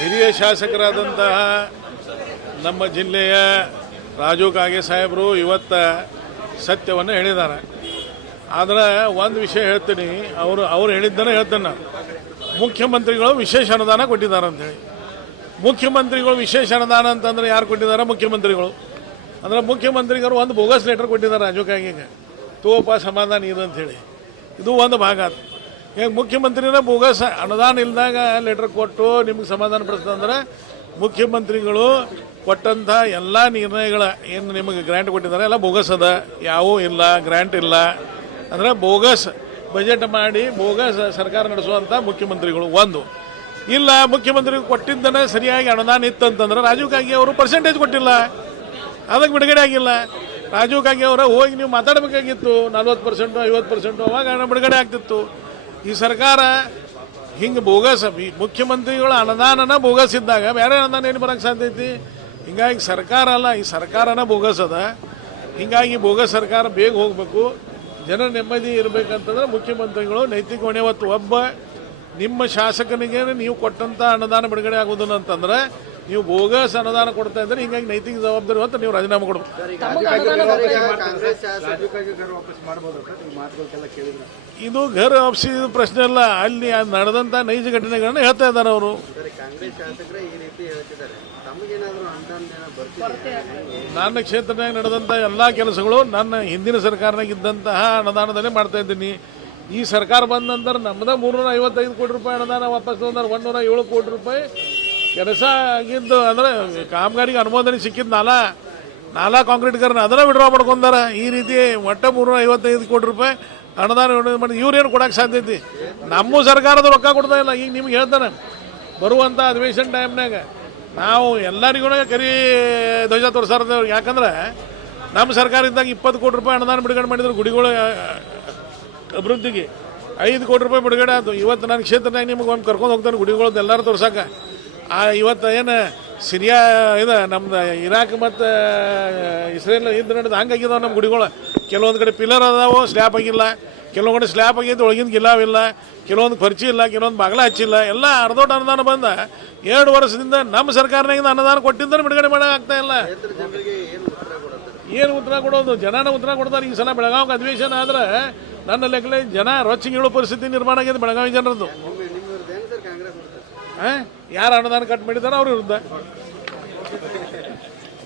ಹಿರಿಯ ಶಾಸಕರಾದಂತಹ ನಮ್ಮ ಜಿಲ್ಲೆಯ ರಾಜು ಕಾಗೆ ಸಾಹೇಬರು ಇವತ್ತು ಸತ್ಯವನ್ನು ಹೇಳಿದ್ದಾರೆ. ಆದರೆ ಒಂದು ವಿಷಯ ಹೇಳ್ತೀನಿ, ಅವರು ಹೇಳಿದ್ದನ್ನು ಹೇಳ್ತೇನೆ ನಾನು. ಮುಖ್ಯಮಂತ್ರಿಗಳು ವಿಶೇಷ ಅನುದಾನ ಕೊಟ್ಟಿದ್ದಾರೆ ಅಂಥೇಳಿ. ಮುಖ್ಯಮಂತ್ರಿಗಳು ವಿಶೇಷ ಅನುದಾನ ಅಂತಂದ್ರೆ ಯಾರು ಕೊಟ್ಟಿದ್ದಾರೆ? ಮುಖ್ಯಮಂತ್ರಿಗಳು. ಅಂದರೆ ಮುಖ್ಯಮಂತ್ರಿಗಳು ಒಂದು ಬೋಗಸ್ ಲೆಟರ್ ಕೊಟ್ಟಿದ್ದಾರೆ ರಾಜು ಕಾಗೆಗೆ, ತೋಪ ಸಮಾಧಾನ ಇದು ಅಂಥೇಳಿ. ಇದು ಒಂದು ಭಾಗ. ಈಗ ಮುಖ್ಯಮಂತ್ರಿನ ಬೋಗಸ್ ಅನುದಾನ ಇಲ್ಲದಾಗ ಲೆಟರ್ ಕೊಟ್ಟು ನಿಮ್ಗೆ ಸಮಾಧಾನ ಪಡಿಸ್ತಂದ್ರೆ ಮುಖ್ಯಮಂತ್ರಿಗಳು ಕೊಟ್ಟಂಥ ಎಲ್ಲ ನಿರ್ಣಯಗಳ ಏನು ನಿಮಗೆ ಗ್ರ್ಯಾಂಟ್ ಕೊಟ್ಟಿದ್ದಾರೆ ಎಲ್ಲ ಬೋಗಸ್ ಅದ, ಯಾವೂ ಇಲ್ಲ, ಗ್ರ್ಯಾಂಟ್ ಇಲ್ಲ. ಅಂದರೆ ಬೋಗಸ್ ಬಜೆಟ್ ಮಾಡಿ ಬೋಗಸ್ ಸರ್ಕಾರ ನಡೆಸುವಂಥ ಮುಖ್ಯಮಂತ್ರಿಗಳು. ಒಂದು ಇಲ್ಲ, ಮುಖ್ಯಮಂತ್ರಿಗಳು ಕೊಟ್ಟಿದ್ದನ್ನು ಸರಿಯಾಗಿ ಅನುದಾನ ಇತ್ತಂತಂದ್ರೆ ರಾಜೀವ್ ಕಾಗೆ ಅವರು ಪರ್ಸೆಂಟೇಜ್ ಕೊಟ್ಟಿಲ್ಲ, ಅದಕ್ಕೆ ಬಿಡುಗಡೆ ಆಗಿಲ್ಲ. ರಾಜೀವ್ ಕಾಗೆ ಅವರ ಹೋಗಿ ನೀವು ಮಾತಾಡಬೇಕಾಗಿತ್ತು, 40%, 50% ಅವಾಗ ಹಣ ಬಿಡುಗಡೆ ಆಗ್ತಿತ್ತು. ಈ ಸರ್ಕಾರ ಹಿಂಗೆ ಬೋಗಸ್, ಮುಖ್ಯಮಂತ್ರಿಗಳ ಅನುದಾನನ ಬೋಗಸ್ ಇದ್ದಾಗ ಬೇರೆ ಅನುದಾನ ಏನು ಬರೋಕ್ಕೆ ಸಾಧ್ಯ ಐತಿ? ಹಿಂಗಾಗಿ ಸರ್ಕಾರ ಅಲ್ಲ, ಈ ಸರ್ಕಾರನ ಬೋಗಸ್ ಅದ. ಹಿಂಗಾಗಿ ಬೋಗಸ್ ಸರ್ಕಾರ ಬೇಗ ಹೋಗಬೇಕು, ಜನ ನೆಮ್ಮದಿ ಇರಬೇಕಂತಂದ್ರೆ ಮುಖ್ಯಮಂತ್ರಿಗಳು ನೈತಿಕ ಹೊಣೆ. ಹೊತ್ತು ಒಬ್ಬ ನಿಮ್ಮ ಶಾಸಕನಿಗೆ ನೀವು ಕೊಟ್ಟಂಥ ಅನುದಾನ ಬಿಡುಗಡೆ ಆಗೋದಿಲ್ಲ ಅಂತಂದ್ರೆ ನೀವು ಬೋಗಸ್ ಅನುದಾನ ಕೊಡ್ತಾ ಇದ್ದಾರೆ. ಹಿಂಗಾಗಿ ನೈತಿಕ ಜವಾಬ್ದಾರಿ ಹೊತ್ತು ನೀವು ರಾಜೀನಾಮೆ ಕೊಡಬೇಕು. ಇದು ಘರ್ ವಾಪಸಿ ಪ್ರಶ್ನೆ ಅಲ್ಲ, ಅಲ್ಲಿ ನಡೆದಂಥ ನೈಜ ಘಟನೆಗಳನ್ನ ಹೇಳ್ತಾ ಇದ್ದಾರೆ ಅವರು. ನನ್ನ ಕ್ಷೇತ್ರದಾಗ ನಡೆದಂಥ ಎಲ್ಲ ಕೆಲಸಗಳು ನನ್ನ ಹಿಂದಿನ ಸರ್ಕಾರನಾಗ ಇದ್ದಂತಹ ಅನುದಾನದಲ್ಲೇ ಮಾಡ್ತಾ ಇದ್ದೀನಿ. ಈ ಸರ್ಕಾರ ಬಂದ ನಂತರ ನಮ್ಮದ 355 ಕೋಟಿ ರೂಪಾಯಿ ಅನುದಾನ ವಾಪಸ್ ತಂದ್ರೆ 107 ಕೋಟಿ ರೂಪಾಯಿ ಕೆಲಸ ಆಗಿದ್ದು. ಅಂದರೆ ಕಾಮಗಾರಿಗೆ ಅನುಮೋದನೆ ಸಿಕ್ಕಿದ್ದು ನಾಲಾ ಕಾಂಕ್ರೀಟ್ಗಾರನ ಅದನ್ನ ವಿಡ್ರಾ ಮಾಡ್ಕೊಂಡಾರ. ಈ ರೀತಿ ಒಟ್ಟು 355 ಕೋಟಿ ರೂಪಾಯಿ ಅನುದಾನ ಮಾಡಿ ಇವ್ರೇನು ಕೊಡೋಕೆ ಸಾಧ್ಯ ಐತಿ? ನಮ್ಮ ಸರ್ಕಾರದ ರೊಕ್ಕ ಕೊಡ್ತಾ ಇಲ್ಲ. ಈಗ ನಿಮ್ಗೆ ಹೇಳ್ತಾನೆ, ಬರುವಂಥ ಅಧಿವೇಶನ ಟೈಮ್ನಾಗ ನಾವು ಎಲ್ಲರಿಗೂ ಕರಿ ಧ್ವಜ ತೋರಿಸಾರ. ಯಾಕಂದ್ರೆ ನಮ್ಮ ಸರ್ಕಾರ ಇದ್ದಾಗ 20 ಕೋಟಿ ರೂಪಾಯಿ ಅನುದಾನ ಬಿಡುಗಡೆ ಮಾಡಿದ್ರು ಗುಡಿಗಳ ಅಭಿವೃದ್ಧಿಗೆ. 5 ಕೋಟಿ ರೂಪಾಯಿ ಬಿಡುಗಡೆ ಆಯ್ತು. ಇವತ್ತು ನನ್ನ ಕ್ಷೇತ್ರದಾಗ ನಿಮಗೆ ಒಂದು ಕರ್ಕೊಂಡು ಹೋಗ್ತಾರೆ ಗುಡಿಗಳದ್ದು ಎಲ್ಲರೂ ತೋರ್ಸಕ್ಕೆ. ಇವತ್ತು ಏನು ಸಿರಿಯಾ ಇದು ನಮ್ದು ಇರಾಕ್ ಮತ್ತು ಇಸ್ರೇಲ್ ಯುದ್ಧ ನಡೆದು ಹಂಗಾಗಿದ್ದಾವೆ ನಮ್ಮ ಗುಡಿಗಳು. ಕೆಲವೊಂದು ಕಡೆ ಪಿಲ್ಲರ್ ಅದಾವೆ, ಸ್ಲ್ಯಾಪ್ ಆಗಿಲ್ಲ. ಕೆಲವೊಂದು ಕಡೆ ಸ್ಲ್ಯಾಪ್ ಆಗೈತೆ, ಒಳಗಿನ ಗಿಲಾವಿಲ್ಲ. ಕೆಲವೊಂದು ಖರ್ಚಿ ಇಲ್ಲ, ಕೆಲವೊಂದು ಬಾಗಿಲ ಹಚ್ಚಿಲ್ಲ. ಎಲ್ಲ ಅರ್ಧೋಟ ಅನುದಾನ ಬಂದ 2 ವರ್ಷದಿಂದ ನಮ್ಮ ಸರ್ಕಾರನಾಗಿಂದ ಅನುದಾನ ಕೊಟ್ಟಿದ್ದನ್ನು ಬಿಡುಗಡೆ ಮಾಡೋಕ್ಕಾಗ್ತಾ ಇಲ್ಲ. ಏನು ಉತ್ತರ ಕೊಡೋದು? ಜನನ ಉತ್ತರ ಕೊಡ್ತಾರೆ. ಈ ಸಲ ಬೆಳಗಾವಿಗೆ ಅಧಿವೇಶನ ಆದ್ರೆ ನನ್ನ ಲೆಕ್ಕಲೆ ಜನ ರೊಚ್ಚಿಗೆ ಹೇಳೋ ಪರಿಸ್ಥಿತಿ ನಿರ್ಮಾಣ ಆಗಿದೆ ಬೆಳಗಾವಿ ಜನರದ್ದು. ಯಾರು ಅನುದಾನ ಕಟ್ ಮಾಡಿದಾರೋ ಅವ್ರ ವಿರುದ್ಧ